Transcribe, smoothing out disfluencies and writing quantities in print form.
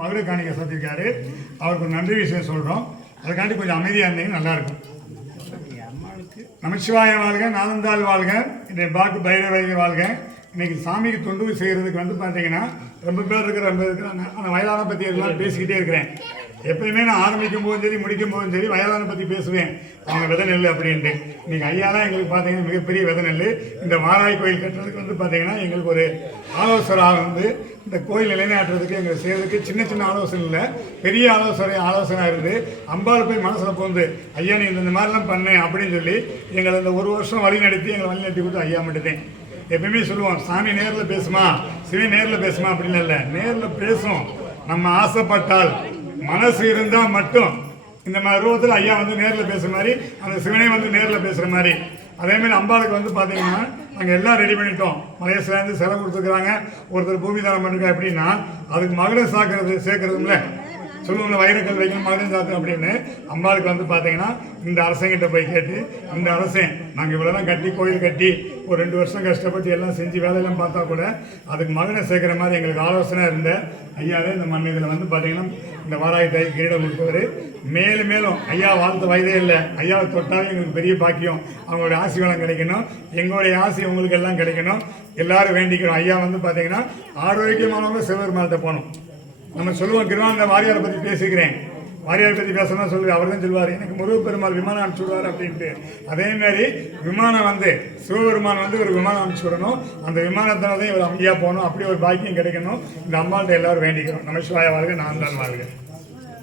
மதுரை காணிக்க சொல்லியிருக்காரு. அவருக்கு நன்றி விஷயம் சொல்கிறோம். அதுக்காண்டி கொஞ்சம் அமைதியாக இருந்தீங்கன்னா நல்லாயிருக்கும். நமச்சிவாய வாழ்க, நாதந்தாள் வாழ்க, இன்றைய பாக்கு பைரவ வாழ்க. இன்னைக்கு சாமிக்கு தொண்டு செய்கிறதுக்கு பார்த்தீங்கன்னா ரொம்ப பேர் இருக்கிற அந்த வயதான பற்றி எல்லாம் பேசிக்கிட்டே இருக்கிறேன். எப்பயுமே நான் ஆரம்பிக்கும் போதும் சரி முடிக்கும் போதும் சரி வயதான பற்றி பேசுவேன். அவங்க விதை நெல் அப்படின்ட்டு. இன்னைக்கு ஐயா தான் எங்களுக்கு பார்த்தீங்கன்னா மிகப்பெரிய விதை நெல். இந்த வாராய் கோயில் கட்டுறதுக்கு பார்த்தீங்கன்னா எங்களுக்கு ஒரு ஆலோசனை இந்த கோயில் நிலைநாட்டுறதுக்கு எங்களுக்கு செய்யறதுக்கு சின்ன சின்ன ஆலோசனை இல்லை, பெரிய ஆலோசனை இருந்து அம்பாள் போய் மனசில் போந்து ஐயா நீ இந்த மாதிரிலாம் பண்ணேன் அப்படின்னு சொல்லி எங்களை இந்த ஒரு வருஷம் வழி நடத்தி கொடுத்து ஐயா மட்டும். எப்பயுமே சொல்லுவோம் சாமி நேரில் பேசுமா, சிவன் நேரில் பேசுமா அப்படின்னு இல்லை, நேரில் பேசும். நம்ம ஆசைப்பட்டால் மனசு இருந்தால் மட்டும் இந்த மாதிரி ரூபத்தில் ஐயா நேரில் பேசுகிற மாதிரி, அந்த சிவனே நேரில் பேசுகிற மாதிரி. அதேமாதிரி அம்பாளுக்கு பார்த்தீங்கன்னா நாங்கள் எல்லாம் ரெடி பண்ணிட்டோம். மலேசியாவிலேருந்து செலவு கொடுத்துருக்குறாங்க. ஒருத்தர் பூமி தானம் பண்ணிருக்கா அப்படின்னா அதுக்கு மகளிர் சேர்க்கறதுல சொல்லுவாங்க, வைரக்கல் வைக்கணும் மகளிர் சாத்து அப்படின்னு. அம்பாளுக்கு பார்த்தீங்கன்னா இந்த அரசங்கிட்ட போய் கேட்டு, இந்த அரசன் நாங்கள் இவ்வளோதான் கட்டி கோயில் கட்டி ஒரு 2 வருஷம் கஷ்டப்பட்டு எல்லாம் செஞ்சு வேலையெல்லாம் பார்த்தா கூட அதுக்கு மகனை சேர்க்குற மாதிரி எங்களுக்கு ஆலோசனை இருந்த ஐயாவே இந்த மண் இதில் பார்த்தீங்கன்னா இந்த வாராய் தாய் கிரீடம் கொடுத்தவர். மேலும் மேலும் ஐயா வாழ்த்த வயதே இல்லை, ஐயாவை தொட்டாலும் எங்களுக்கு பெரிய பாக்கியம். அவங்களுடைய ஆசி வளம் கிடைக்கணும், எங்களுடைய ஆசி உங்களுக்கு எல்லாம் கிடைக்கணும். எல்லாரும் வேண்டிக்கிறோம். ஐயா பார்த்தீங்கன்னா ஆரோக்கியமானவங்க சிவபெருமாள்கிட்ட போகணும். நம்ம சொல்லுவோம் கிருவானந்த வாரியாரை பற்றி பேசிக்கிறேன். வாரியாரை பற்றி பேசணும்னா சொல்லுவேன். அவர் தான் சொல்லுவார் எனக்கு முருகப்பெருமாள் விமானம் அனுப்பிச்சு விடுவார் அப்படின்ட்டு. அதேமாதிரி விமானம் சிவபெருமான் ஒரு விமானம் அனுப்பிச்சு விடணும். அந்த விமானத்தால் தான் இவர் அமைதியாக போகணும். அப்படி ஒரு பாக்கியம் கிடைக்கணும். இந்த அம்மாள்கிட்ட எல்லாரும் வேண்டிக்கிறோம். நமச்சிவாய வாழ்க, நான் தான் வாழ்க.